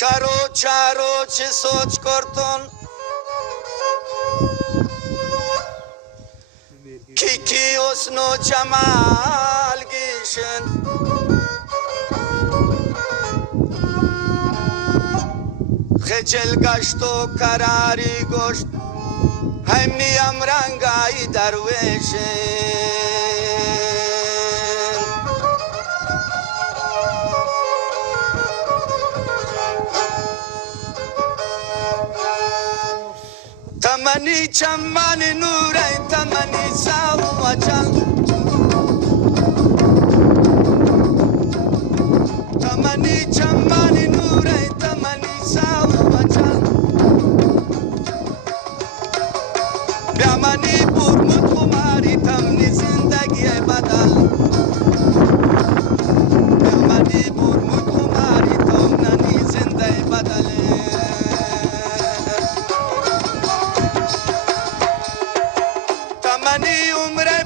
چارو چی سوچ کردن کی حسن و جمال گیشن خجل گشت و قراری گشت همنی رنگای درویشن تمنی چمان نوره تمنی ساو و چل تمنی چمان نوره تمنی ساو و چل بیامنی برمود خماری تمنی زندگی بدل بیامنی برمود خماری تمنی زندگی بدل تمنی عمر